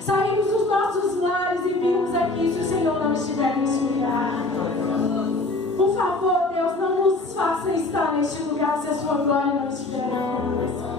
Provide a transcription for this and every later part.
Saímos dos nossos lares e vimos aqui se o Senhor não estiver neste lugar. Por favor, Deus, não nos faça estar neste lugar se a sua glória não estiver conosco.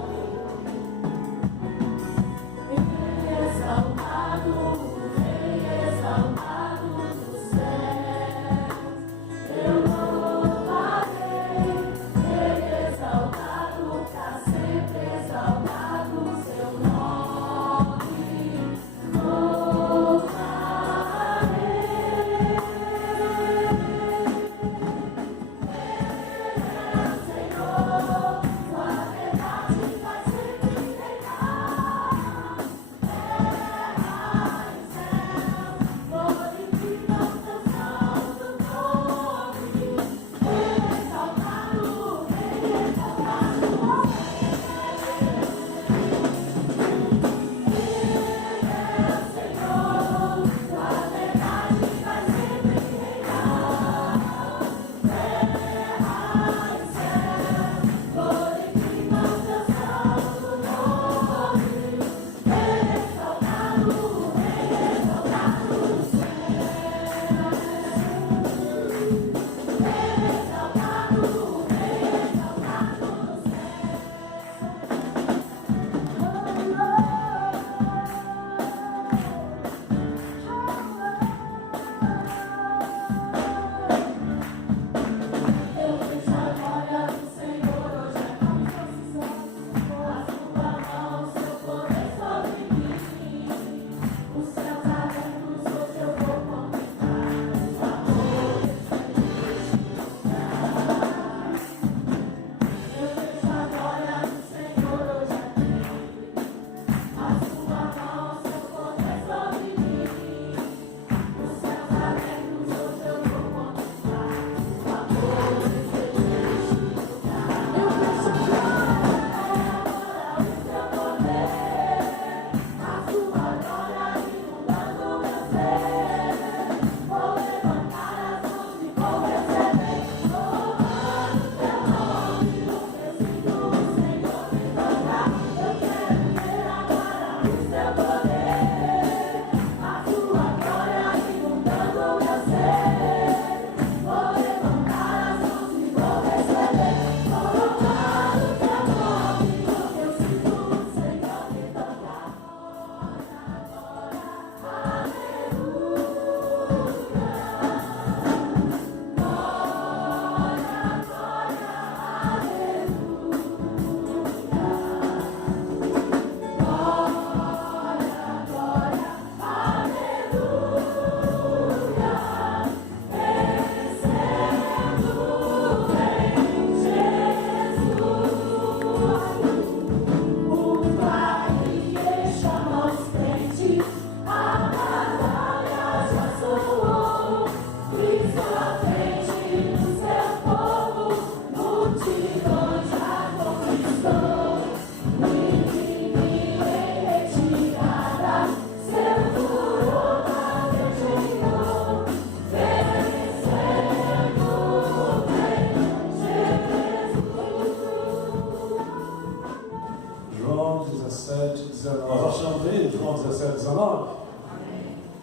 João 17, 19.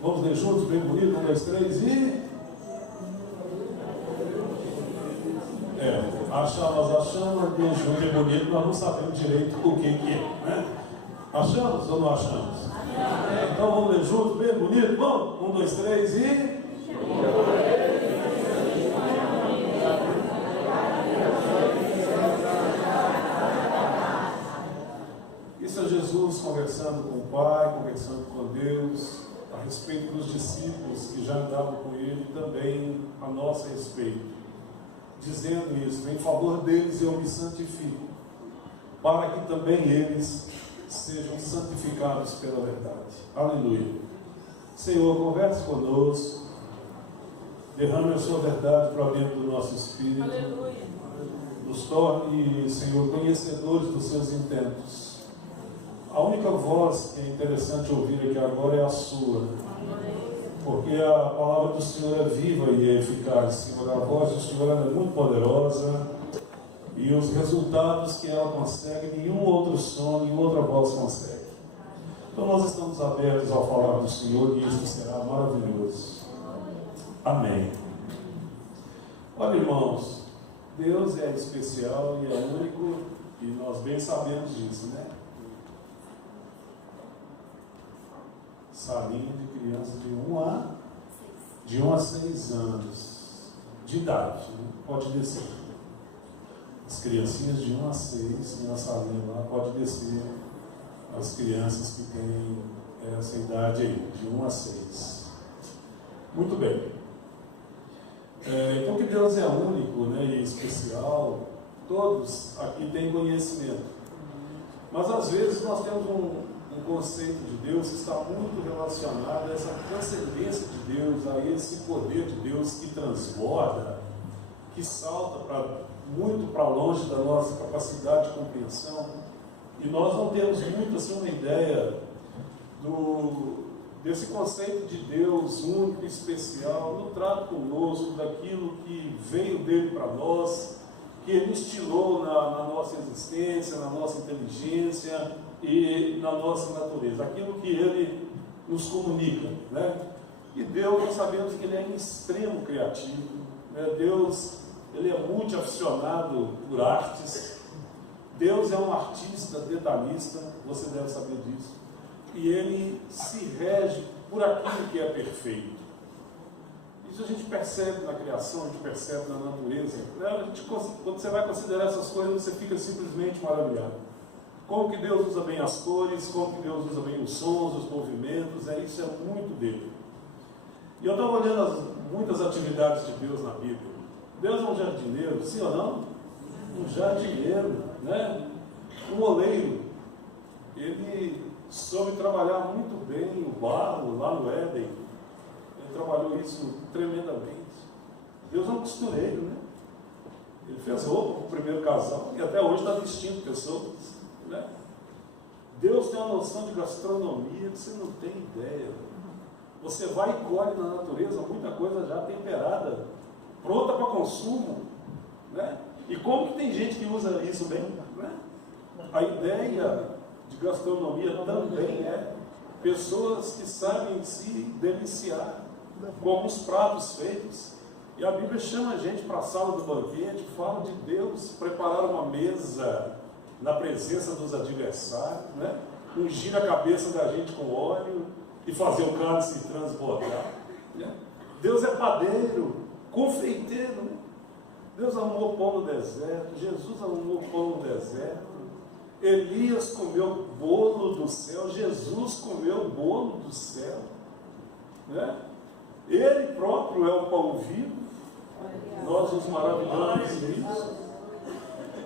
Vamos ler juntos, bem bonito, 1, 2, 3 e... nós achamos, bem junto e bonito, nós não sabemos direito o que é, né? Achamos ou não achamos? Então vamos ler juntos, bem bonito, vamos? 1, 2, 3 e... Isso é Jesus conversando com o Pai, conversando com Deus, a respeito dos discípulos que já andavam com Ele, também a nosso respeito, dizendo isso: em favor deles eu me santifico, para que também eles sejam santificados pela verdade. Aleluia. Senhor, converse conosco, derrame a sua verdade para dentro do nosso espírito. Aleluia. nos torne, Senhor, conhecedores dos seus intentos. A única voz que é interessante ouvir aqui agora é a sua, porque a palavra do Senhor é viva e é eficaz, Senhor. A voz do Senhor é muito poderosa e os resultados que ela consegue, nenhum outro som, nenhuma outra voz consegue. Então nós estamos abertos ao falar do Senhor e isso será maravilhoso. Amém. Olha, irmãos, Deus é especial e é único e nós bem sabemos disso, né? Salinha de criança de 1 a 6 anos de idade, né? Pode descer. As criancinhas de 1 a 6, na salinha lá, pode descer as crianças que têm essa idade aí, de 1 a 6. Muito bem. Então que Deus é único, né, e especial, todos aqui têm conhecimento. Mas às vezes nós temos um conceito de Deus que está muito relacionado a essa transcendência de Deus, a esse poder de Deus que transborda, que salta muito para longe da nossa capacidade de compreensão. E nós não temos muito assim uma ideia desse conceito de Deus único e especial no trato conosco, daquilo que veio dele para nós, que ele instilou na nossa existência, na nossa inteligência e na nossa natureza, aquilo que ele nos comunica, né? E Deus, nós sabemos que ele é em extremo criativo, né? Deus, ele é multiaficionado por artes. Deus é um artista detalhista, você deve saber disso. E ele se rege por aquilo que é perfeito. Isso a gente percebe na criação, a gente percebe na natureza, né? Quando você vai considerar essas coisas, você fica simplesmente maravilhado. Como que Deus usa bem as cores, como que Deus usa bem os sons, os movimentos, isso é muito dele. E eu estava olhando muitas atividades de Deus na Bíblia. Deus é um jardineiro, sim ou não? Um jardineiro, né? Um oleiro. Ele soube trabalhar muito bem o barro lá no Éden. Ele trabalhou isso tremendamente. Deus é um costureiro, né? Ele fez roupa para o primeiro casal e até hoje está vestindo pessoas, né? Deus tem uma noção de gastronomia que você não tem ideia. Você vai e colhe na natureza muita coisa já temperada, pronta para consumo, né? E como que tem gente que usa isso bem, né? A ideia de gastronomia também é pessoas que sabem se deliciar com alguns pratos feitos. E a Bíblia chama a gente para a sala do banquete, fala de Deus preparar uma mesa na presença dos adversários, né? Ungir a cabeça da gente com óleo e fazer o cálice transbordar, né? Deus é padeiro, confeiteiro, né? Deus arrumou pão no deserto, Jesus arrumou pão no deserto, Elias comeu bolo do céu, Jesus comeu bolo do céu, né? Ele próprio é o pão vivo, nós nos maravilhamos disso.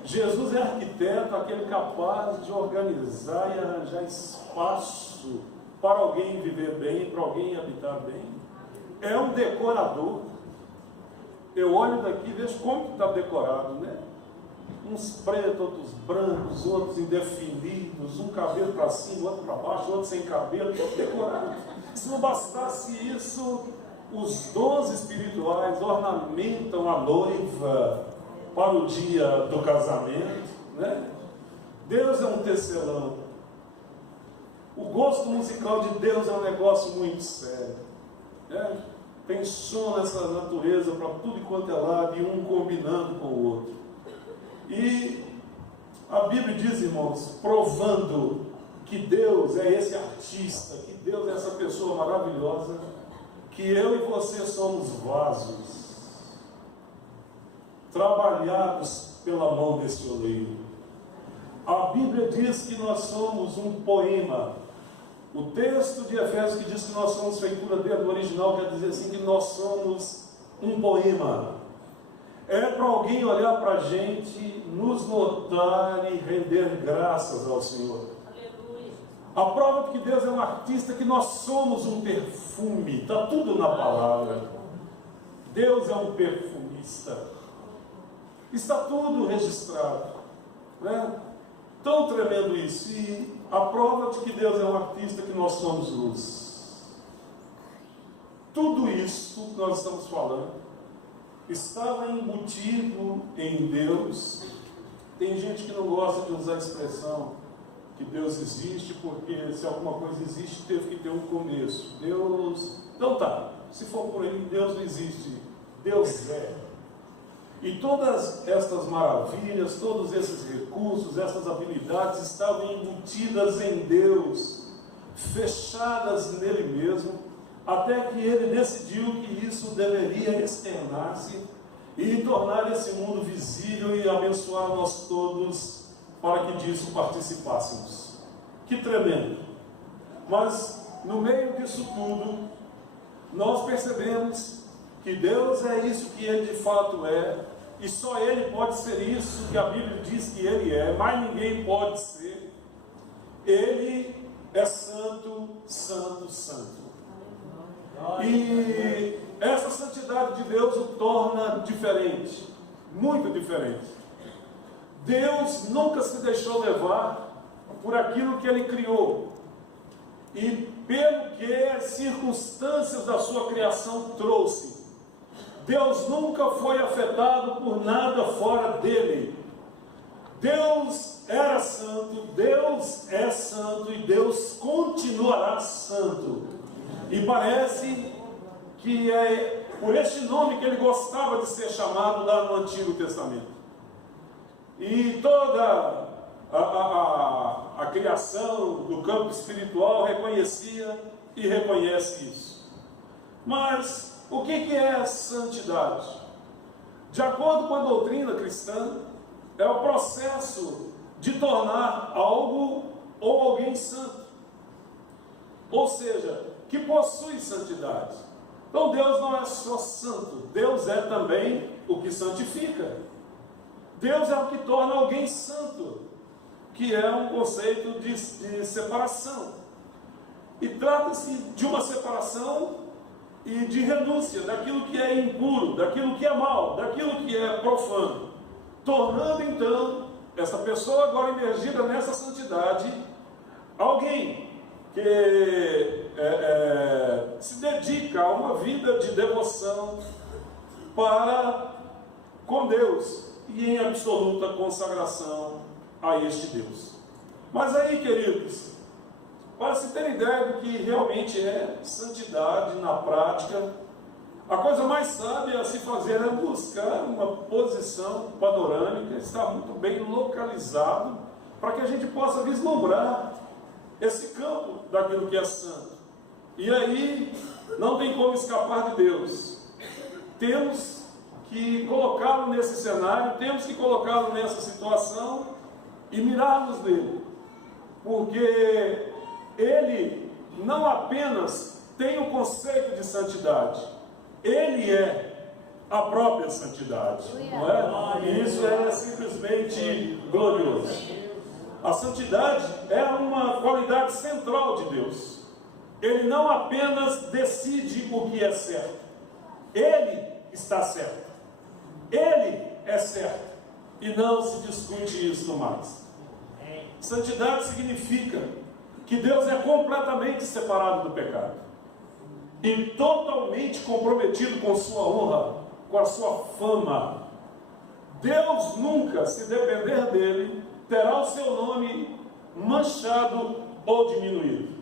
Jesus é arquiteto, aquele capaz de organizar e arranjar espaço para alguém viver bem, para alguém habitar bem. É um decorador. Eu olho daqui e vejo como está decorado, né? Uns pretos, outros brancos, outros indefinidos, um cabelo para cima, outro para baixo, outro sem cabelo, todo decorado. Se não bastasse isso, os dons espirituais ornamentam a noiva para o dia do casamento, né? Deus é um tecelão. O gosto musical de Deus é um negócio muito sério, né? Tem som nessa natureza para tudo enquanto é lado, e um combinando com o outro. E a Bíblia diz, irmãos, provando que Deus é esse artista, que Deus é essa pessoa maravilhosa, que eu e você somos vasos trabalhados pela mão desse oleiro. A Bíblia diz que nós somos um poema. O texto de Efésios que diz que nós somos feitura dele, no original quer dizer assim, que nós somos um poema. É para alguém olhar para a gente, nos notar e render graças ao Senhor. Aleluia. A prova de que Deus é um artista é que nós somos um perfume. Está tudo na palavra. Deus é um perfumista. Está tudo registrado, né? Tão tremendo isso. E a prova de que Deus é um artista, que nós somos luz. Tudo isso que nós estamos falando estava embutido em Deus. Tem gente que não gosta de usar a expressão que Deus existe, porque se alguma coisa existe, teve que ter um começo. Deus... Então tá, se for por aí, Deus não existe. Deus é. E todas estas maravilhas, todos esses recursos, essas habilidades estavam embutidas em Deus, fechadas nele mesmo, até que ele decidiu que isso deveria externar-se e tornar esse mundo visível e abençoar nós todos para que disso participássemos. Que tremendo! Mas no meio disso tudo, nós percebemos que Deus é isso que Ele de fato é, e só Ele pode ser isso que a Bíblia diz que Ele é, mais ninguém pode ser. Ele é santo, santo, santo. E essa santidade de Deus o torna diferente, muito diferente. Deus nunca se deixou levar por aquilo que Ele criou, e pelo que as circunstâncias da sua criação trouxe. Deus nunca foi afetado por nada fora dele. Deus era santo, Deus é santo e Deus continuará santo. E parece que é por este nome que ele gostava de ser chamado lá no Antigo Testamento. E toda a criação do campo espiritual reconhecia e reconhece isso. Mas o que é santidade? De acordo com a doutrina cristã, é o processo de tornar algo ou alguém santo. Ou seja, que possui santidade. Então Deus não é só santo, Deus é também o que santifica. Deus é o que torna alguém santo, que é um conceito de separação. E trata-se de uma separação e de renúncia daquilo que é impuro, daquilo que é mau, daquilo que é profano, tornando então essa pessoa agora imergida nessa santidade, alguém que se dedica a uma vida de devoção para com Deus e em absoluta consagração a este Deus. Mas aí, queridos, para se ter ideia do que realmente é santidade na prática, a coisa mais sábia a se fazer é buscar uma posição panorâmica, estar muito bem localizado, para que a gente possa vislumbrar esse campo daquilo que é santo. E aí, não tem como escapar de Deus. Temos que colocá-lo nesse cenário, temos que colocá-lo nessa situação e mirarmos nele. Porque ele não apenas tem o conceito de santidade, ele é a própria santidade, não é? E isso é simplesmente glorioso. A santidade é uma qualidade central de Deus. Ele não apenas decide o que é certo, ele está certo, ele é certo, e não se discute isso mais. Santidade significa que Deus é completamente separado do pecado e totalmente comprometido com sua honra, com a sua fama. Deus nunca, se depender dele, terá o seu nome manchado ou diminuído.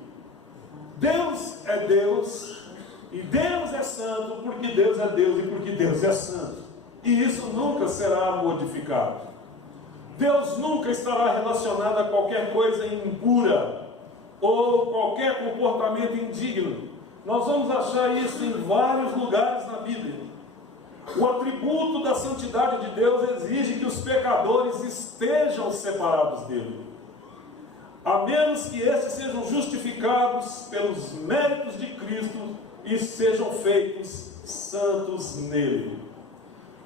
Deus é Deus e Deus é santo porque Deus é Deus e porque Deus é santo. E isso nunca será modificado. Deus nunca estará relacionado a qualquer coisa impura ou qualquer comportamento indigno. Nós vamos achar isso em vários lugares na Bíblia. O atributo da santidade de Deus exige que os pecadores estejam separados dele, a menos que estes sejam justificados pelos méritos de Cristo e sejam feitos santos nele.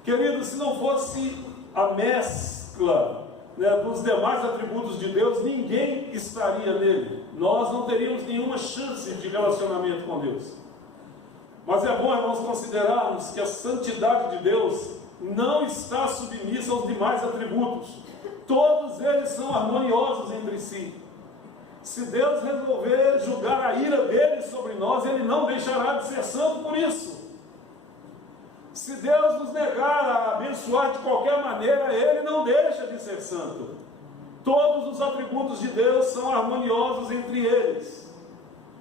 Queridos, se não fosse a mescla dos demais atributos de Deus, ninguém estaria nele. Nós não teríamos nenhuma chance de relacionamento com Deus. Mas é bom, irmãos, considerarmos que a santidade de Deus não está submissa aos demais atributos. Todos eles são harmoniosos entre si. Se Deus resolver julgar a ira dele sobre nós, Ele não deixará de ser santo por isso. Se Deus nos negar a abençoar de qualquer maneira, Ele não deixa de ser santo. Todos os atributos de Deus são harmoniosos entre eles.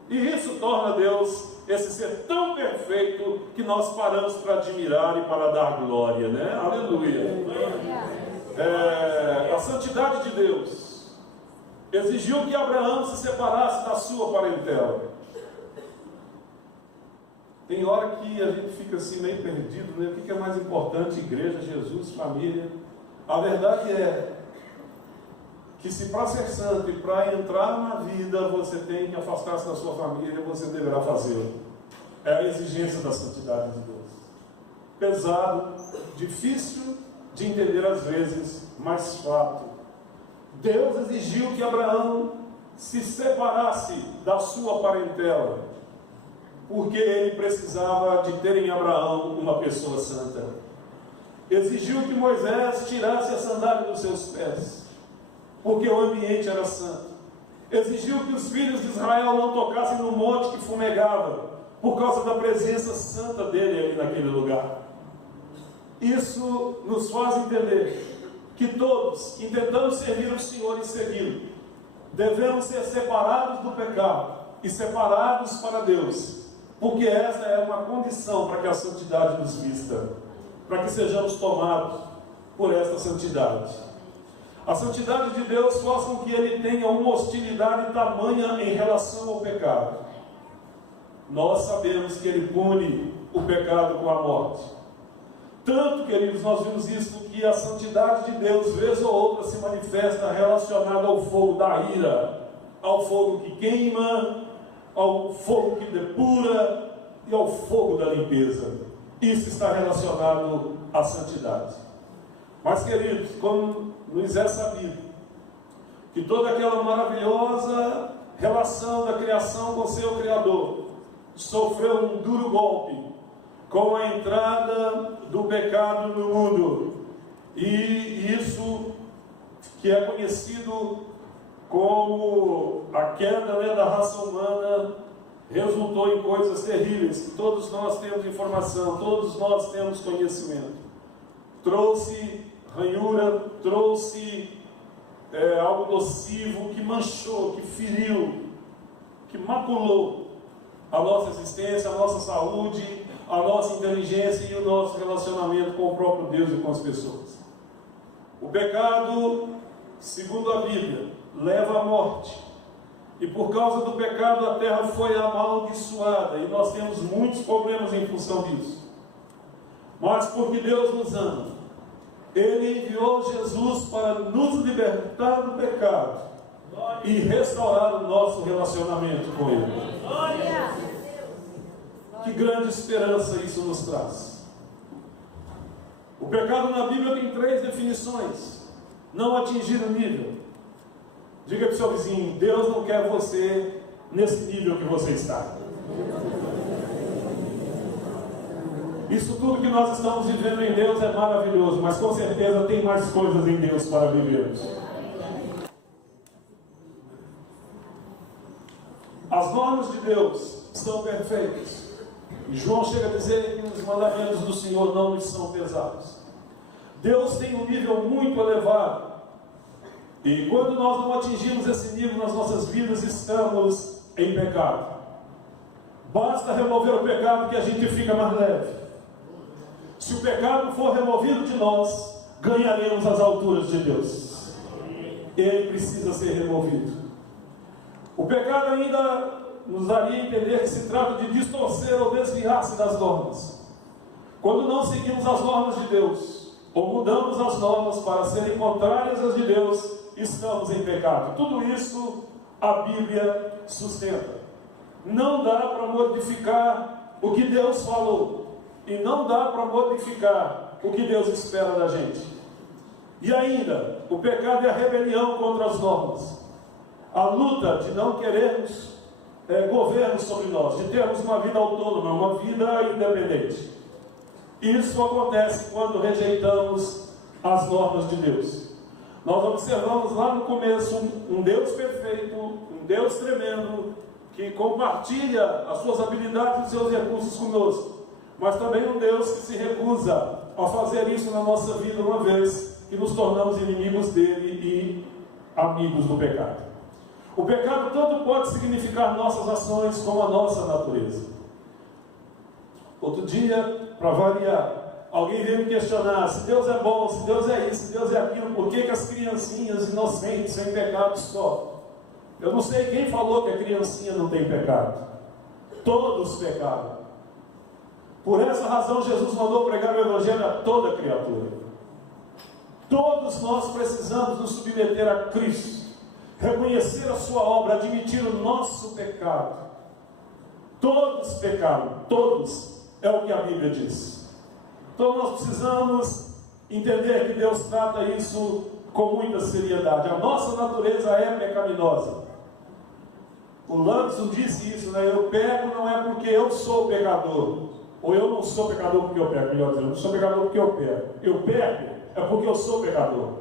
E isso torna Deus esse ser tão perfeito que nós paramos para admirar e para dar glória, né? Aleluia. A santidade de Deus exigiu que Abraão se separasse da sua parentela. Tem hora que a gente fica assim meio perdido, né? O que é mais importante? Igreja, Jesus, família? A verdade é que se para ser santo e para entrar na vida você tem que afastar-se da sua família, você deverá fazê-lo. É a exigência da santidade de Deus. Pesado, difícil de entender às vezes, mas fato. Deus exigiu que Abraão se separasse da sua parentela, porque ele precisava de ter em Abraão uma pessoa santa. Exigiu que Moisés tirasse a sandália dos seus pés, porque o ambiente era santo. Exigiu que os filhos de Israel não tocassem no monte que fumegava, por causa da presença santa dele ali naquele lugar. Isso nos faz entender que todos que tentamos servir o Senhor e segui-lo, devemos ser separados do pecado e separados para Deus, porque essa é uma condição para que a santidade nos vista, para que sejamos tomados por esta santidade. A santidade de Deus faz com que Ele tenha uma hostilidade tamanha em relação ao pecado. Nós sabemos que Ele pune o pecado com a morte. Tanto, queridos, nós vimos isso, que a santidade de Deus, vez ou outra, se manifesta relacionada ao fogo da ira, ao fogo que queima, ao fogo que depura e ao fogo da limpeza. Isso está relacionado à santidade. Mas, queridos, como nos é sabido, que toda aquela maravilhosa relação da criação com seu Criador sofreu um duro golpe com a entrada do pecado no mundo, e isso que é conhecido como a queda, né, da raça humana resultou em coisas terríveis, que todos nós temos informação, todos nós temos conhecimento. Trouxe ranhura, trouxe algo nocivo que manchou, que feriu, que maculou a nossa existência, a nossa saúde, a nossa inteligência e o nosso relacionamento com o próprio Deus e com as pessoas. O pecado, segundo a Bíblia, leva à morte. E por causa do pecado a terra foi amaldiçoada. E nós temos muitos problemas em função disso. Mas porque Deus nos ama, Ele enviou Jesus para nos libertar do pecado e restaurar o nosso relacionamento com Ele. Que grande esperança isso nos traz. O pecado na Bíblia tem 3 definições: não atingir o nível. Diga para o seu vizinho: Deus não quer você nesse nível que você está. Isso tudo que nós estamos vivendo em Deus é maravilhoso, mas com certeza tem mais coisas em Deus para vivermos. As normas de Deus são perfeitas. E João chega a dizer que os mandamentos do Senhor não lhes são pesados. Deus tem um nível muito elevado. E quando nós não atingimos esse nível nas nossas vidas, estamos em pecado. Basta remover o pecado que a gente fica mais leve. Se o pecado for removido de nós, ganharemos as alturas de Deus. Ele precisa ser removido. O pecado ainda nos daria a entender que se trata de distorcer ou desviar-se das normas. Quando não seguimos as normas de Deus, ou mudamos as normas para serem contrárias às de Deus, estamos em pecado. Tudo isso a Bíblia sustenta. Não dá para modificar o que Deus falou, e não dá para modificar o que Deus espera da gente. E ainda, o pecado é a rebelião contra as normas, a luta de não querermos governo sobre nós, de termos uma vida autônoma, uma vida independente. Isso acontece quando rejeitamos as normas de Deus. Nós observamos lá no começo um Deus perfeito, um Deus tremendo, que compartilha as suas habilidades e os seus recursos conosco, mas também um Deus que se recusa a fazer isso na nossa vida, uma vez que nos tornamos inimigos dele e amigos do pecado. O pecado todo pode significar nossas ações como a nossa natureza. Outro dia, para variar, alguém veio me questionar: se Deus é bom, se Deus é isso, se Deus é aquilo, por que as criancinhas inocentes, sem pecado, sofrem? Eu não sei quem falou que a criancinha não tem pecado. Todos pecaram. Por essa razão, Jesus mandou pregar o Evangelho a toda criatura. Todos nós precisamos nos submeter a Cristo, reconhecer a sua obra, admitir o nosso pecado. Todos pecaram, todos, é o que a Bíblia diz. Então nós precisamos entender que Deus trata isso com muita seriedade. A nossa natureza é pecaminosa. O Lanson disse isso, né? Eu peco não é porque eu sou pecador, ou eu não sou pecador porque eu peco, melhor dizendo, eu não sou pecador porque eu peco. Eu peco é porque eu sou pecador.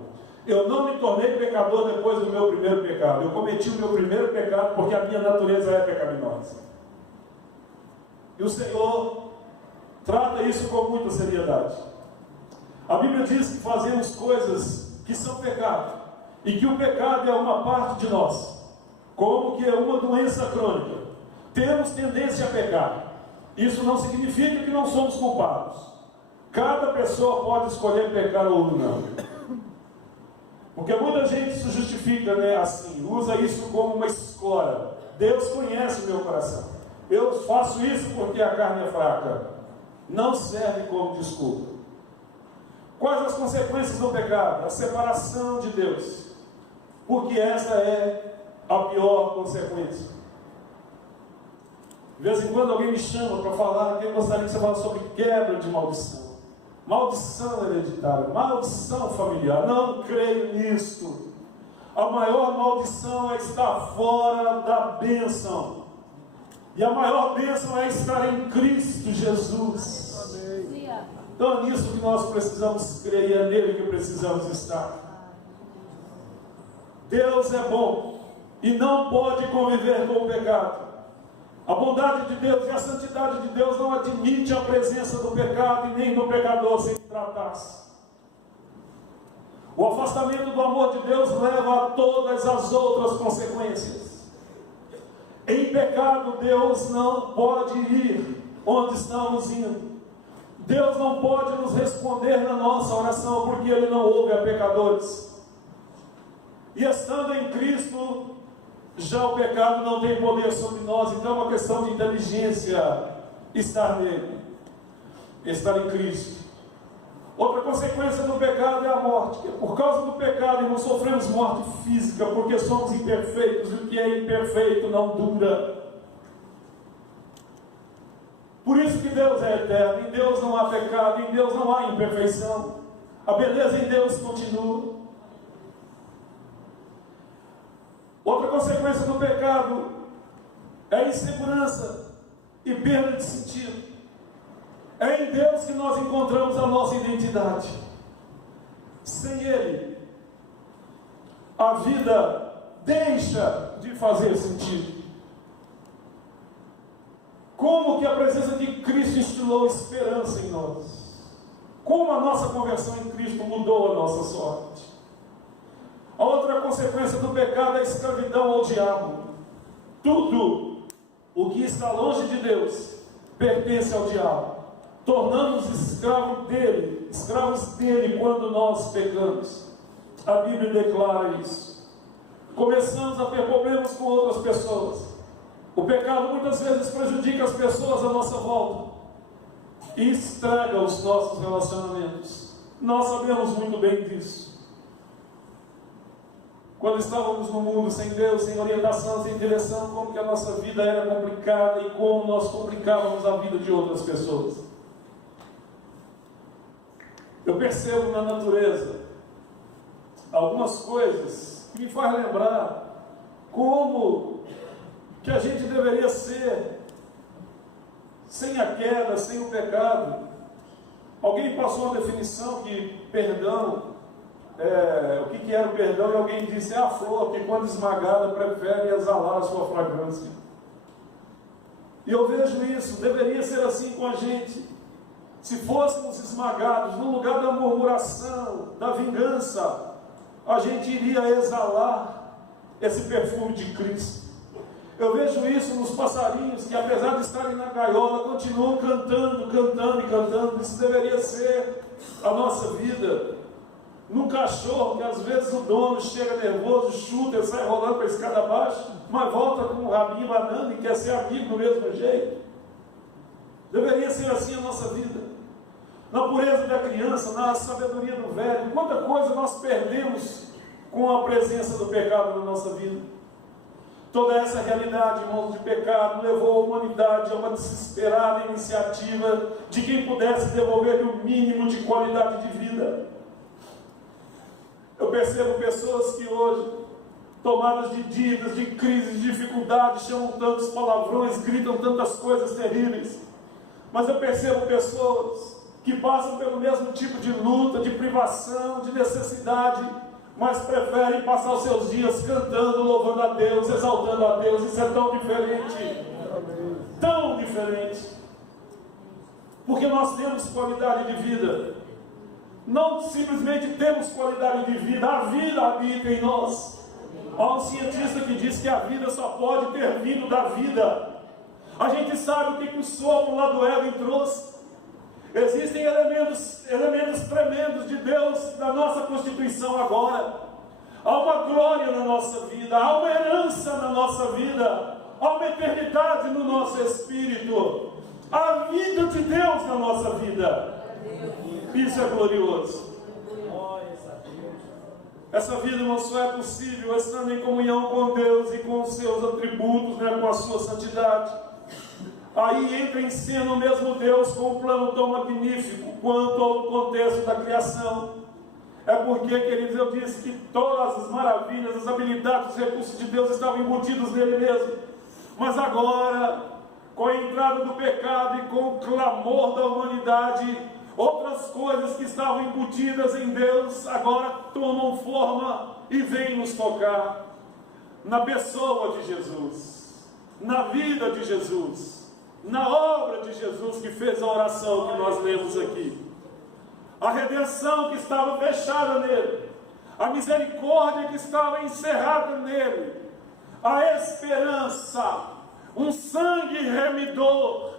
Eu não me tornei pecador depois do meu primeiro pecado. Eu cometi o meu primeiro pecado porque a minha natureza é pecaminosa. E o Senhor trata isso com muita seriedade. A Bíblia diz que fazemos coisas que são pecado, e que o pecado é uma parte de nós, como que é uma doença crônica. Temos tendência a pecar. Isso não significa que não somos culpados. Cada pessoa pode escolher pecar ou não. Porque muita gente se justifica, né, assim, usa isso como uma escora. Deus conhece o meu coração. Eu faço isso porque a carne é fraca. Não serve como desculpa. Quais as consequências do pecado? A separação de Deus. Porque essa é a pior consequência. De vez em quando alguém me chama para falar, eu gostaria que você falasse sobre quebra de maldição. Maldição hereditária, maldição familiar. Não creio nisto. A maior maldição é estar fora da bênção. E a maior bênção é estar em Cristo Jesus. Então é nisso que nós precisamos crer, e é nele que precisamos estar. Deus é bom e não pode conviver com o pecado. A bondade de Deus e a santidade de Deus não admite a presença do pecado e nem do pecador sem tratar-se. O afastamento do amor de Deus leva a todas as outras consequências. Em pecado, Deus não pode ir onde estamos indo. Deus não pode nos responder na nossa oração, porque Ele não ouve a pecadores. E estando em Cristo, já o pecado não tem poder sobre nós. Então é uma questão de inteligência estar nele, estar em Cristo. Outra consequência do pecado é a morte. Por causa do pecado, irmãos, sofremos morte física, porque somos imperfeitos, e o que é imperfeito não dura. Por isso que Deus é eterno. Em Deus não há pecado, em Deus não há imperfeição. A beleza em Deus continua. Outra consequência do pecado é a insegurança e perda de sentido. É em Deus que nós encontramos a nossa identidade. Sem Ele, a vida deixa de fazer sentido. Como que a presença de Cristo instilou esperança em nós? Como a nossa conversão em Cristo mudou a nossa sorte? A outra consequência do pecado é a escravidão ao diabo. Tudo o que está longe de Deus pertence ao diabo, tornando-nos escravos dele quando nós pecamos. A Bíblia declara isso. Começamos a ter problemas com outras pessoas. O pecado muitas vezes prejudica as pessoas à nossa volta e estraga os nossos relacionamentos. Nós sabemos muito bem disso. Quando estávamos no mundo sem Deus, sem orientação, sem direção, como que a nossa vida era complicada e como nós complicávamos a vida de outras pessoas. Eu percebo na natureza algumas coisas que me faz lembrar como que a gente deveria ser sem a queda, sem o pecado. Alguém passou uma definição que perdão, o que era o perdão, e alguém disse: é a flor que, quando esmagada, prefere exalar a sua fragrância. E eu vejo isso, deveria ser assim com a gente. Se fôssemos esmagados no lugar da murmuração, da vingança, a gente iria exalar esse perfume de Cristo. Eu vejo isso nos passarinhos que, apesar de estarem na gaiola, continuam cantando, cantando e cantando. Isso deveria ser a nossa vida. Num cachorro que às vezes o dono chega nervoso, chuta, ele sai rolando para a escada abaixo, mas volta com o rabinho banando e quer ser amigo do mesmo jeito. Deveria ser assim a nossa vida. Na pureza da criança, na sabedoria do velho. Quanta coisa nós perdemos com a presença do pecado na nossa vida. Toda essa realidade, irmãos, de pecado levou a humanidade a uma desesperada iniciativa de quem pudesse devolver-lhe o mínimo de qualidade de vida. Eu percebo pessoas que hoje, tomadas de dívidas, de crises, de dificuldades, chamam tantos palavrões, gritam tantas coisas terríveis. Mas eu percebo pessoas que passam pelo mesmo tipo de luta, de privação, de necessidade, mas preferem passar os seus dias cantando, louvando a Deus, exaltando a Deus. Isso é tão diferente. Tão diferente. Porque nós temos qualidade de vida. Não simplesmente temos qualidade de vida, a vida habita em nós. Há um cientista que diz que a vida só pode ter vindo da vida. A gente sabe o que o sopro lá do Éden trouxe. Existem elementos tremendos de Deus na nossa constituição agora. Há uma glória na nossa vida, há uma herança na nossa vida, há uma eternidade no nosso espírito, há a vida de Deus na nossa vida. Isso é glorioso. Essa vida, irmão, só é possível estando em comunhão com Deus e com os seus atributos, com a sua santidade. Aí entra em cena o mesmo Deus com um plano tão magnífico quanto ao contexto da criação. É porque, queridos, eu disse que todas as maravilhas, as habilidades, os recursos de Deus estavam embutidos nele mesmo. Mas agora, com a entrada do pecado e com o clamor da humanidade, outras coisas que estavam embutidas em Deus agora tomam forma e vêm nos tocar. Na pessoa de Jesus, na vida de Jesus, na obra de Jesus que fez a oração que nós lemos aqui. A redenção que estava fechada nele, a misericórdia que estava encerrada nele, a esperança, um sangue remidor,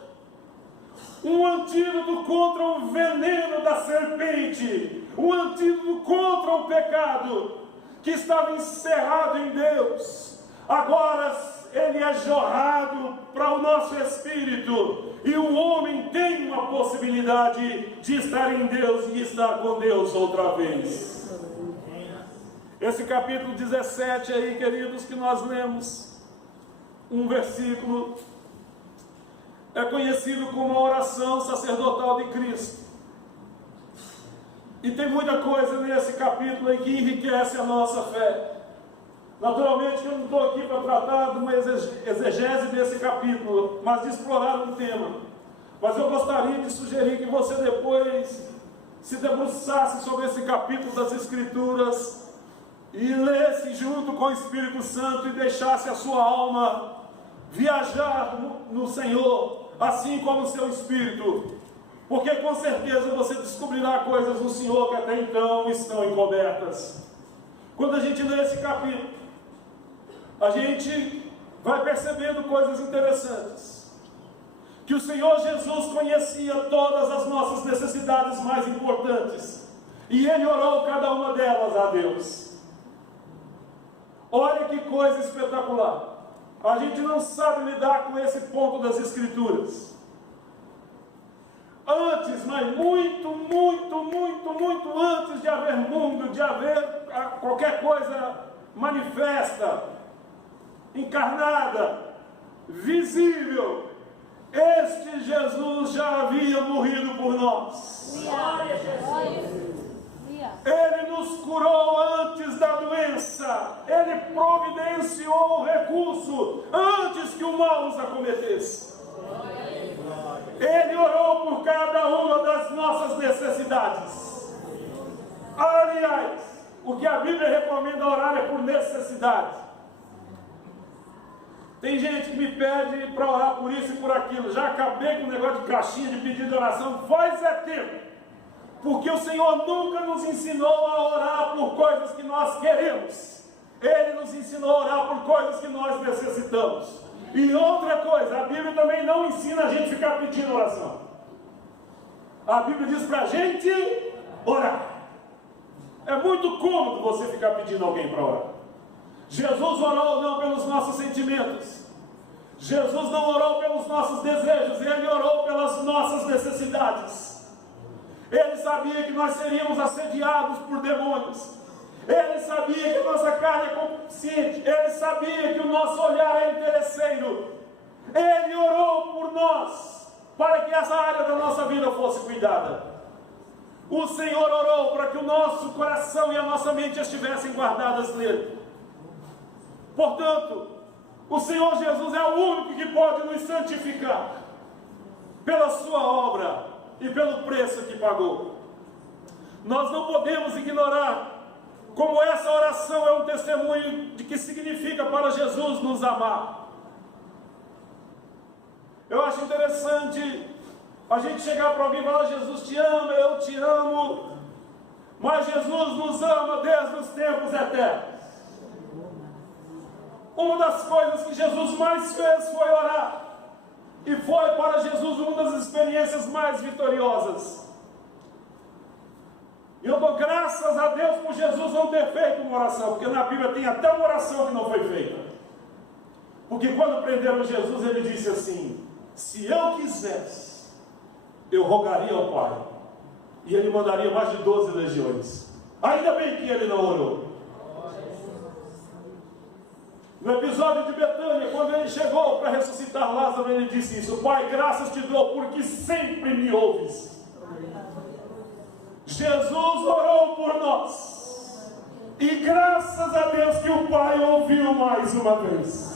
um antídoto contra o veneno da serpente, um antídoto contra o pecado, que estava encerrado em Deus, agora ele é jorrado para o nosso espírito, e o homem tem uma possibilidade de estar em Deus e estar com Deus outra vez. Esse capítulo 17 aí, queridos, que nós lemos, um versículo, é conhecido como a oração sacerdotal de Cristo. E tem muita coisa nesse capítulo aí que enriquece a nossa fé. Naturalmente eu não estou aqui para tratar de uma exegese desse capítulo, mas de explorar um tema. Mas eu gostaria de sugerir que você depois se debruçasse sobre esse capítulo das Escrituras e lesse junto com o Espírito Santo e deixasse a sua alma viajar no Senhor, assim como o seu espírito, porque com certeza você descobrirá coisas no Senhor que até então estão encobertas. Quando a gente lê esse capítulo, a gente vai percebendo coisas interessantes, que o Senhor Jesus conhecia todas as nossas necessidades mais importantes, e Ele orou cada uma delas a Deus. Olha que coisa espetacular. A gente não sabe lidar com esse ponto das Escrituras. Antes, mas muito antes de haver mundo, de haver qualquer coisa manifesta, encarnada, visível, este Jesus já havia morrido por nós. Ele nos curou antes da doença. Ele providenciou o recurso antes que o mal nos acometesse. Ele orou por cada uma das nossas necessidades. Aliás, o que a Bíblia recomenda orar é por necessidade. Tem gente que me pede para orar por isso e por aquilo. Já acabei com o negócio de caixinha de pedido de oração. Faz é tempo. Porque o Senhor nunca nos ensinou a orar por coisas que nós queremos. Ele nos ensinou a orar por coisas que nós necessitamos. E outra coisa, a Bíblia também não ensina a gente ficar pedindo oração. A Bíblia diz para a gente orar. É muito cômodo você ficar pedindo alguém para orar. Jesus orou não pelos nossos sentimentos. Jesus não orou pelos nossos desejos. Ele orou pelas nossas necessidades. Ele sabia que nós seríamos assediados por demônios. Ele sabia que a nossa carne é consciente. Ele sabia que o nosso olhar é interesseiro. Ele orou por nós, para que essa área da nossa vida fosse cuidada. O Senhor orou para que o nosso coração e a nossa mente estivessem guardadas nele. Portanto, o Senhor Jesus é o único que pode nos santificar pela sua obra e pelo preço que pagou. Nós não podemos ignorar como essa oração é um testemunho de que significa para Jesus nos amar. Eu acho interessante a gente chegar para alguém e falar: Jesus te ama, eu te amo. Mas Jesus nos ama desde os tempos eternos. Uma das coisas que Jesus mais fez foi orar. E foi para Jesus uma das experiências mais vitoriosas. E eu dou graças a Deus por Jesus não ter feito uma oração, porque na Bíblia tem até uma oração que não foi feita. Porque quando prenderam Jesus, ele disse assim: se eu quisesse, eu rogaria ao Pai, e ele mandaria mais de 12 legiões. Ainda bem que ele não orou. No episódio de Betânia, quando ele chegou para ressuscitar Lázaro, ele disse isso: Pai, graças te dou, porque sempre me ouves. Jesus orou por nós, e graças a Deus que o Pai ouviu mais uma vez.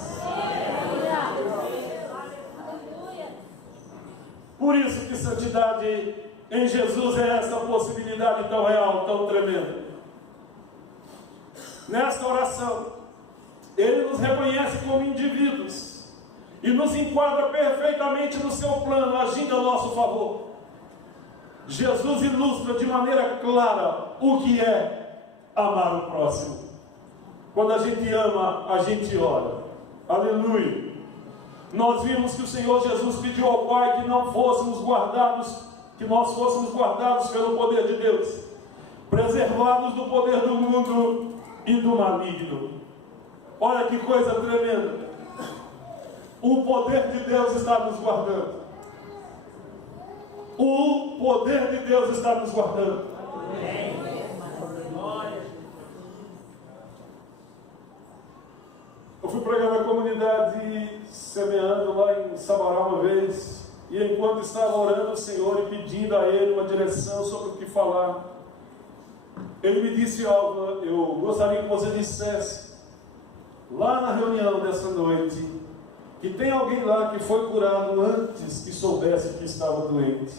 Por isso que santidade em Jesus é essa possibilidade tão real, tão tremenda. Nesta oração, Ele nos reconhece como indivíduos e nos enquadra perfeitamente no seu plano, agindo a nosso favor. Jesus ilustra de maneira clara o que é amar o próximo. Quando a gente ama, a gente ora. Aleluia. Nós vimos que o Senhor Jesus pediu ao Pai que não fôssemos guardados, que nós fôssemos guardados pelo poder de Deus, preservados do poder do mundo e do maligno. Olha que coisa tremenda. O poder de Deus está nos guardando. O poder de Deus está nos guardando. Eu fui pregar na comunidade semeando lá em Sabará uma vez, e enquanto estava orando ao Senhor e pedindo a Ele uma direção sobre o que falar, Ele me disse algo. Eu gostaria que você dissesse lá na reunião dessa noite que tem alguém lá que foi curado antes que soubesse que estava doente.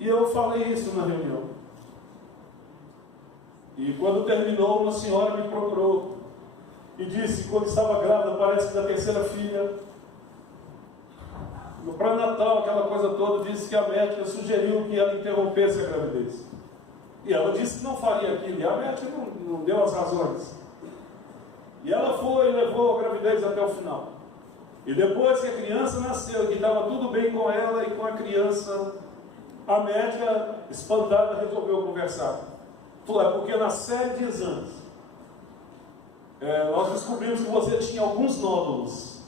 E eu falei isso na reunião. E quando terminou, uma senhora me procurou e disse que quando estava grávida, parece que da terceira filha, para Natal, aquela coisa toda, disse que a médica sugeriu que ela interrompesse a gravidez. E ela disse que não faria aquilo, e a médica não deu as razões. E ela foi e levou a gravidez até o final. E depois que a criança nasceu, que estava tudo bem com ela e com a criança, a médica, espantada, resolveu conversar. Falou: é porque na série de exames, nós descobrimos que você tinha alguns nódulos.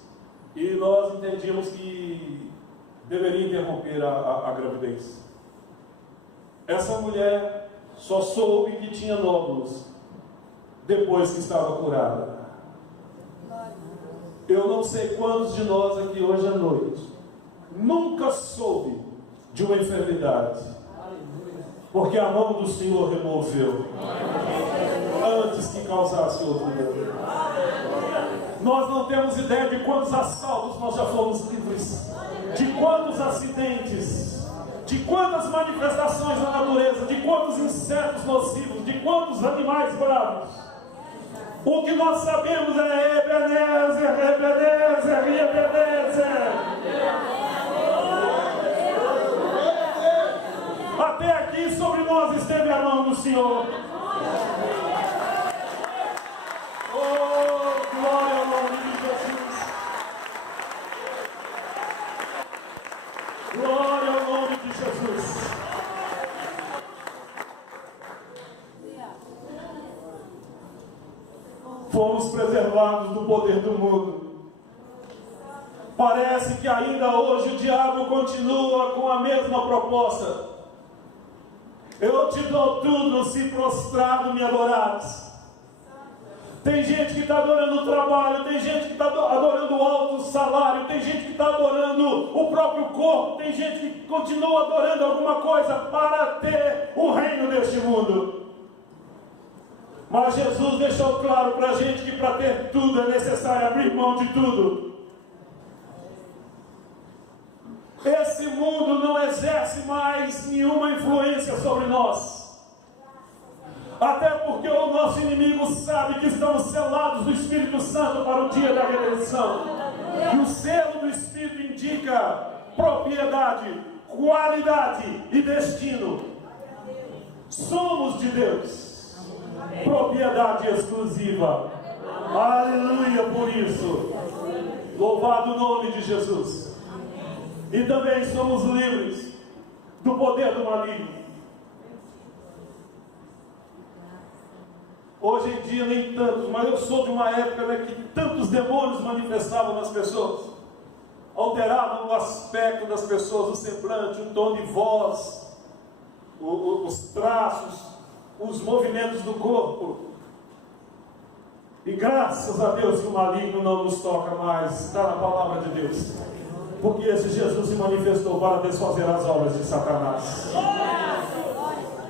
E nós entendíamos que deveria interromper a gravidez. Essa mulher só soube que tinha nódulos depois que estava curada. Eu não sei quantos de nós aqui hoje à noite nunca soube de uma enfermidade, porque a mão do Senhor removeu antes que causasse outro dano. Nós não temos ideia de quantos assaltos nós já fomos livres de quantos acidentes, de quantas manifestações na natureza, de quantos insetos nocivos, de quantos animais bravos. O que nós sabemos é Ebenezer, Ebenezer e Ebenezer. Até aqui sobre nós esteve a mão do Senhor. Oh, glória ao nome de Jesus. Glória ao nome de Jesus. Fomos preservados do poder do mundo. Parece que ainda hoje o diabo continua com a mesma proposta. Eu te dou tudo se prostrado me adorares. Tem gente que está adorando o trabalho, tem gente que está adorando o alto salário, tem gente que está adorando o próprio corpo, tem gente que continua adorando alguma coisa para ter o reino deste mundo. Mas Jesus deixou claro para a gente que para ter tudo é necessário abrir mão de tudo. Esse mundo não exerce mais nenhuma influência sobre nós. Até porque o nosso inimigo sabe que estamos selados do Espírito Santo para o dia da redenção. E o selo do Espírito indica propriedade, qualidade e destino. Somos de Deus. Propriedade exclusiva. Aleluia por isso. Louvado o nome de Jesus. E também somos livres do poder do maligno. Hoje em dia nem tanto, mas eu sou de uma época, né, que tantos demônios manifestavam nas pessoas, alteravam o aspecto das pessoas, o semblante, o tom de voz, os traços, os movimentos do corpo. E graças a Deus que o maligno não nos toca mais, está na palavra de Deus. Porque esse Jesus se manifestou para desfazer as obras de Satanás.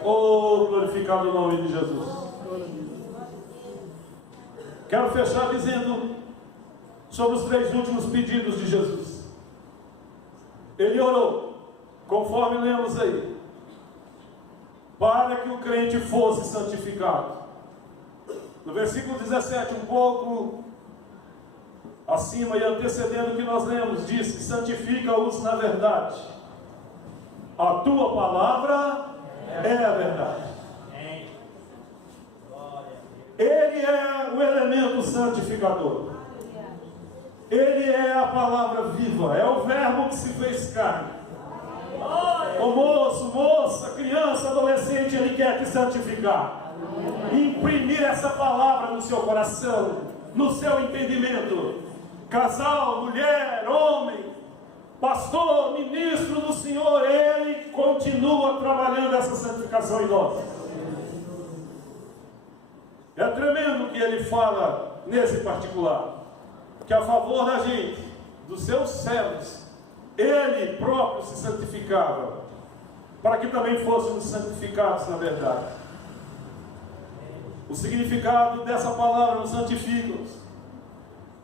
Oh, glorificado o nome de Jesus. Quero fechar dizendo sobre os 3 últimos pedidos de Jesus. Ele orou, conforme lemos aí, para que o crente fosse santificado. No versículo 17, um pouco acima e antecedendo o que nós lemos, disse: santifica-os na verdade. A tua palavra é a verdade. Ele é o elemento santificador. Ele é a palavra viva, é o verbo que se fez carne. O moço, moça, criança, adolescente, ele quer te santificar. Imprimir essa palavra no seu coração, no seu entendimento. Casal, mulher, homem, pastor, ministro do Senhor, ele continua trabalhando essa santificação em nós. É tremendo o que ele fala nesse particular, que a favor da gente, dos seus servos, ele próprio se santificava, para que também fôssemos santificados na verdade. O significado dessa palavra, nos santifica-os,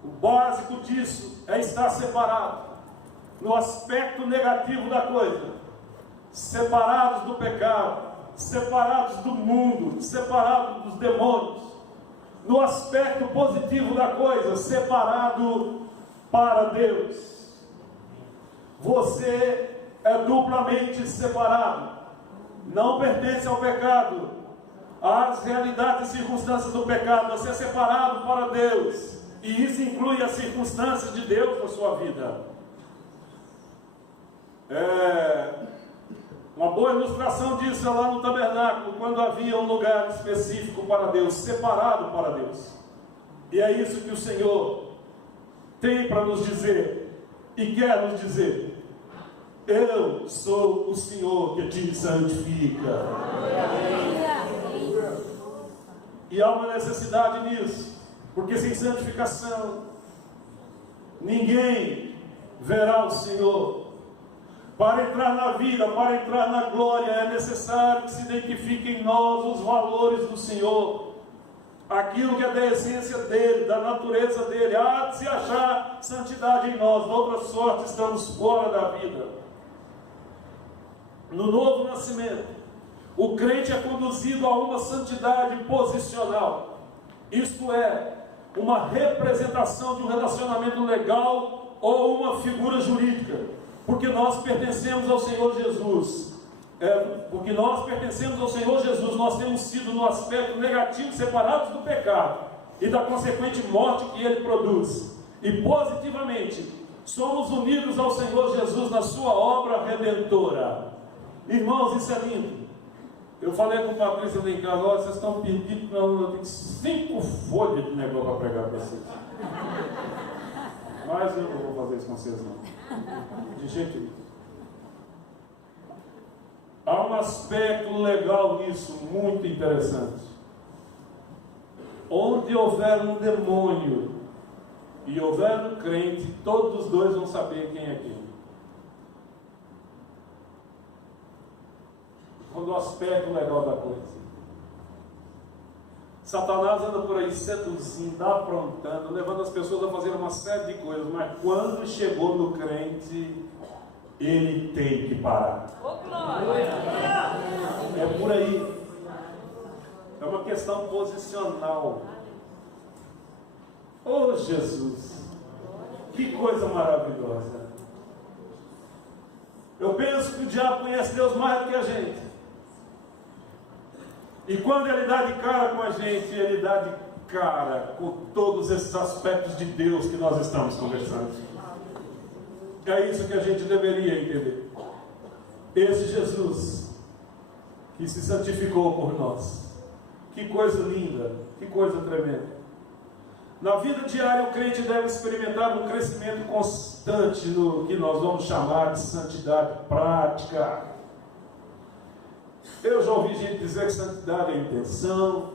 o básico disso é estar separado, no aspecto negativo da coisa, separados do pecado, separados do mundo, separados dos demônios. No aspecto positivo da coisa, separado para Deus. Você é duplamente separado. Não pertence ao pecado, às realidades e circunstâncias do pecado. Você é separado para Deus. E isso inclui as circunstâncias de Deus na sua vida. Uma boa ilustração disso é lá no tabernáculo, quando havia um lugar específico para Deus, separado para Deus. E é isso que o Senhor tem para nos dizer, e quer nos dizer: eu sou o Senhor que te santifica. E há uma necessidade nisso, porque sem santificação ninguém verá o Senhor. Para entrar na vida, para entrar na glória, é necessário que se identifiquem em nós os valores do Senhor. aquilo que é da essência dele, da natureza dele. Há de se achar santidade em nós, de outra sorte estamos fora da vida. No novo nascimento, o crente é conduzido a uma santidade posicional, isto é, uma representação de um relacionamento legal ou uma figura jurídica, porque nós pertencemos ao Senhor Jesus. Porque nós pertencemos ao Senhor Jesus, nós temos sido no aspecto negativo separados do pecado e da consequente morte que ele produz, e positivamente somos unidos ao Senhor Jesus na sua obra redentora. Irmãos, isso é lindo. Eu falei com o Patrícia lá em casa: olha, vocês estão perdidos, não, eu tenho 5 folhas de negócio para pregar para vocês. Mas eu não vou fazer isso com vocês não, de jeito nenhum. Há um aspecto legal nisso, muito interessante. Onde houver um demônio e houver um crente, todos os dois vão saber quem é quem. Quando o aspecto legal da coisa. Satanás anda por aí seduzindo, aprontando, levando as pessoas a fazer uma série de coisas, mas quando chegou no crente, ele tem que parar. É por aí. É uma questão posicional. Oh Jesus, que coisa maravilhosa. Eu penso que o diabo conhece Deus mais do que a gente. E quando ele dá de cara com a gente, ele dá de cara com todos esses aspectos de Deus que nós estamos conversando. É isso que a gente deveria entender. Esse Jesus que se santificou por nós. Que coisa linda, que coisa tremenda. Na vida diária, o crente deve experimentar um crescimento constante no que nós vamos chamar de santidade prática. Eu já ouvi gente dizer que santidade é intenção,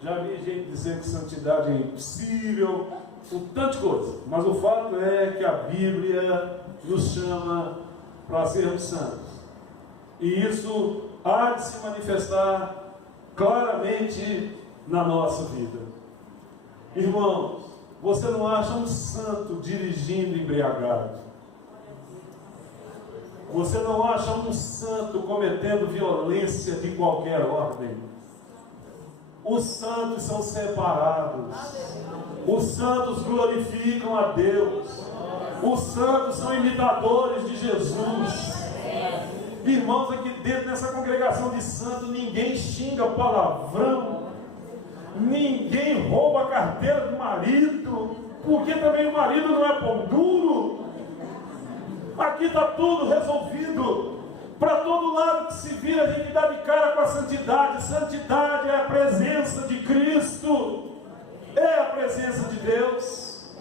já vi gente dizer que santidade é impossível, um tanto de coisa. Mas o fato é que a Bíblia nos chama para sermos santos. E isso há de se manifestar claramente na nossa vida. Irmãos, você não acha um santo dirigindo embriagado. Você não acha um santo cometendo violência de qualquer ordem. Os santos são separados. Os santos glorificam a Deus. Os santos são imitadores de Jesus. Irmãos, aqui dentro dessa congregação de santos, ninguém xinga palavrão, ninguém rouba a carteira do marido, porque também o marido não é pão duro. Aqui está tudo resolvido. Para todo lado que se vira, a gente dá de cara com a santidade. Santidade é a presença de Cristo, é a presença de Deus.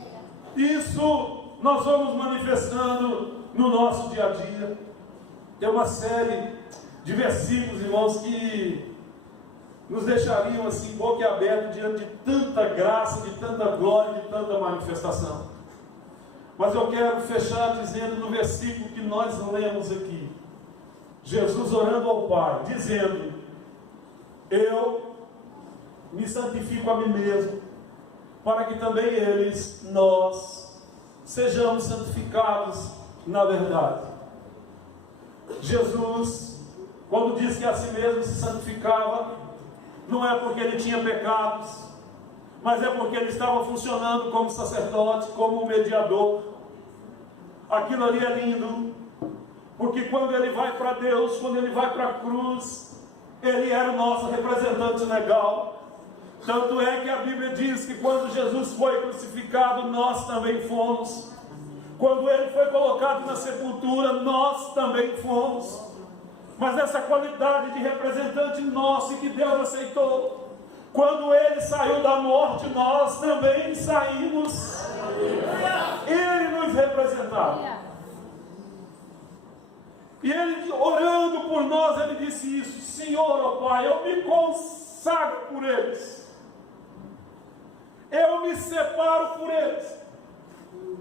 Isso nós vamos manifestando no nosso dia a dia. Tem uma série de versículos, irmãos, que nos deixariam assim boquiabertos diante de tanta graça, de tanta glória, de tanta manifestação. Mas eu quero fechar dizendo no versículo que nós lemos aqui, Jesus orando ao Pai, dizendo: eu me santifico a mim mesmo, para que também eles, nós, sejamos santificados na verdade. Jesus, quando disse que a si mesmo se santificava, não é porque ele tinha pecados, mas é porque ele estava funcionando como sacerdote, como mediador. Aquilo ali é lindo, porque quando ele vai para Deus, quando ele vai para a cruz, ele era o nosso representante legal. Tanto é que a Bíblia diz que quando Jesus foi crucificado, nós também fomos. Quando ele foi colocado na sepultura, nós também fomos. Mas essa qualidade de representante nosso que Deus aceitou, quando ele saiu da morte, nós também saímos. Ele nos representava. E ele, orando por nós, ele disse isso: Senhor, ó Pai, eu me consagro por eles, eu me separo por eles,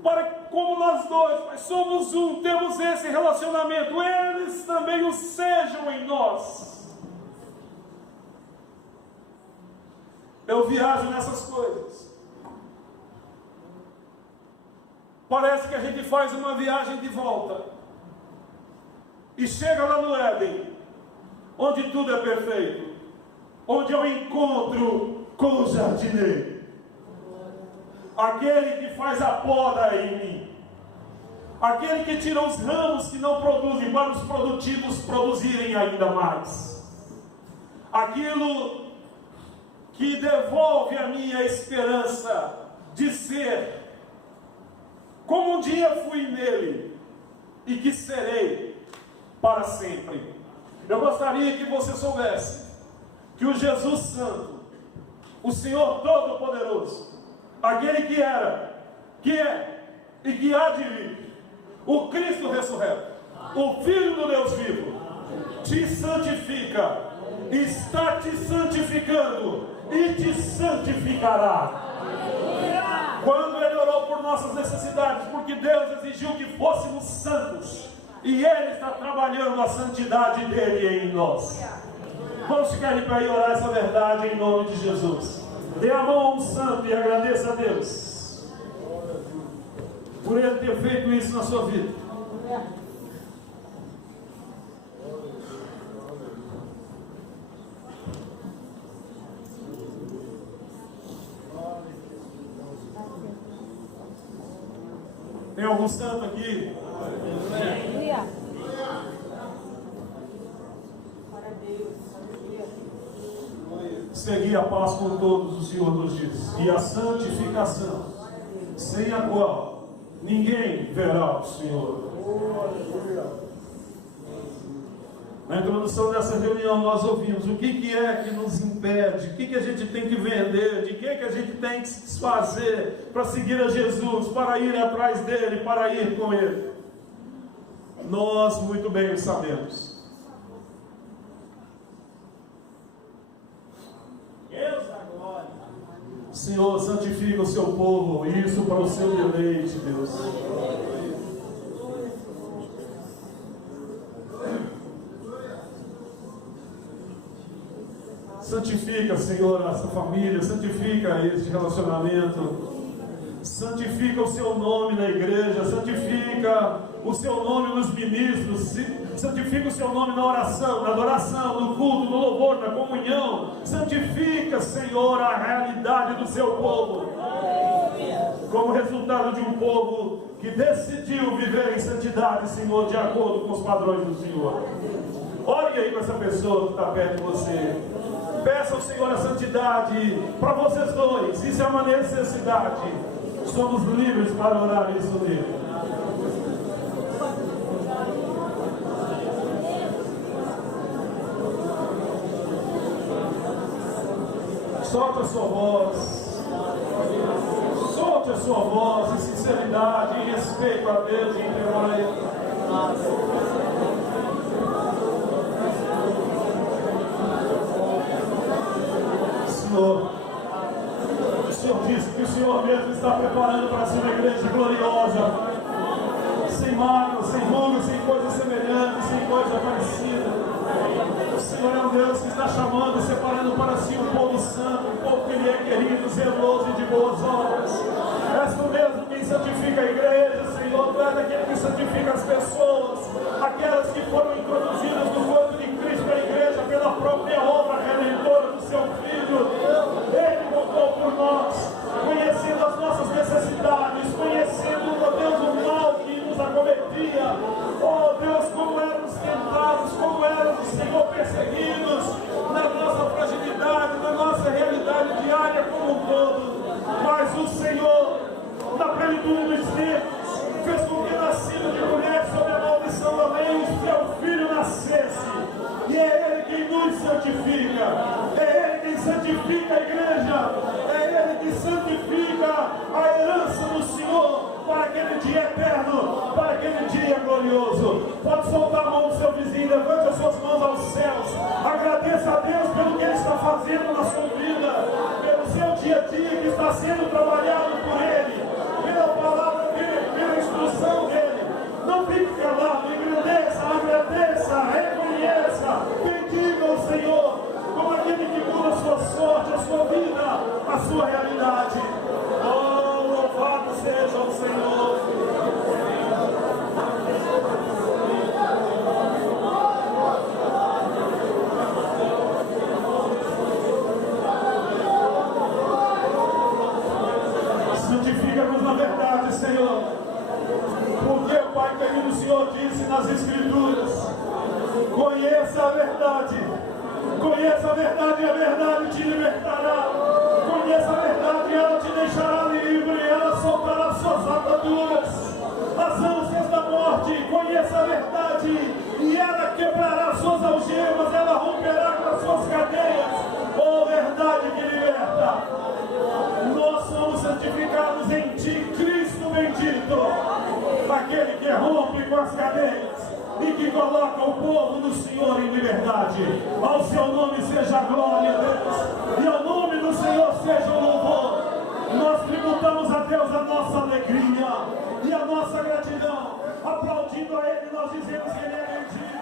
para que, como nós dois, nós somos um, temos esse relacionamento, eles também o sejam em nós. Eu viajo nessas coisas. Parece que a gente faz uma viagem de volta e chega lá no Éden, onde tudo é perfeito, onde eu encontro com o jardineiro, aquele que faz a poda em mim, aquele que tira os ramos que não produzem para os produtivos produzirem ainda mais, aquilo que devolve a minha esperança de ser como um dia fui nele e que serei para sempre. Eu gostaria que você soubesse que o Jesus Santo, o Senhor Todo-Poderoso, aquele que era, que é e que há de vir, o Cristo ressurreto, o Filho do Deus vivo, te santifica, está te santificando e te santificará. Quando Ele orou por nossas necessidades, porque Deus exigiu que fôssemos santos, e Ele está trabalhando a santidade dEle em nós. Vamos ficar de pé e orar essa verdade em nome de Jesus. Dê a mão a um santo e agradeça a Deus por Ele ter feito isso na sua vida. Tem algum santo aqui? Segui a paz com todos, o Senhor nos diz, e a santificação, sem a qual ninguém verá o Senhor. Na introdução dessa reunião nós ouvimos o que é que nos impede, o que a gente tem que vender, de que a gente tem que se desfazer para seguir a Jesus, para ir atrás dele, para ir com ele. Nós muito bem sabemos. Senhor, santifica o seu povo, isso para o seu deleite, Deus. Santifica, Senhor, essa família, santifica este relacionamento, santifica o seu nome na igreja, santifica o seu nome nos ministros, santifica o seu nome na oração, na adoração, no culto, no louvor, na comunhão. Santifica, Senhor, a realidade do seu povo, como resultado de um povo que decidiu viver em santidade, Senhor, de acordo com os padrões do Senhor. Ore aí com essa pessoa que está perto de você. Peça ao Senhor a santidade para vocês dois. Isso é uma necessidade. Somos livres para orar isso nele. Solte a sua voz. Solte a sua voz em sinceridade, em respeito a Deus e em temor a Ele. O Senhor disse que o Senhor mesmo está preparando para ser uma igreja gloriosa, sem mágoa, sem rugas, sem coisas semelhantes, sem coisa parecida. O Senhor é um Deus que está chamando, separando para si um povo santo, um povo que Ele é querido, zeloso e de boas obras. És tu mesmo quem santifica a igreja, Senhor. Tu és aquele que santifica as pessoas, aquelas que foram introduzidas no corpo de Cristo na igreja pela própria obra redentora do seu Filho. Ele voltou por nós, conhecendo as nossas necessidades, conhecendo, ó Deus, o mal que nos acometia. Ó Deus, como éramos tentados, como éramos, Senhor, perseguidos na nossa fragilidade, na nossa realidade diária como um todo. Mas o Senhor, na plenitude dos tempos, fez com que nascido de mulher sob a maldição da lei, o seu filho nascesse. E é Ele quem nos santifica, é Ele quem santifica a igreja, é Ele que santifica a herança do Senhor para aquele dia eterno, para aquele dia glorioso. Pode soltar a mão do seu vizinho, levante as suas mãos aos céus, agradeça a Deus pelo que Ele está fazendo na sua vida, pelo seu dia a dia que está sendo trabalhado por Ele, pela palavra dEle, pela instrução dEle. Não fique calado, engrandeça, agradeça, reconheça, bendiga o Senhor como aquele que muda a sua sorte, a sua vida, sua realidade. Oh, louvado seja o Senhor. Santifica-nos na verdade, Senhor. Porque, Pai querido, o Senhor disse nas Escrituras: conheça a verdade. Conheça a verdade e a verdade te libertará. Conheça a verdade e ela te deixará livre. Ela soltará suas ataduras, as ânsias da morte. Conheça a verdade e ela quebrará suas algemas. Ela romperá com as suas cadeias. Oh, verdade que liberta. Nós somos santificados em ti, Cristo bendito, aquele que rompe com as cadeias e que coloca o povo do Senhor em liberdade. Ao seu nome seja a glória, Deus, e ao nome do Senhor seja o louvor. Nós tributamos a Deus a nossa alegria e a nossa gratidão. Aplaudindo a Ele, nós dizemos que Ele é bendito.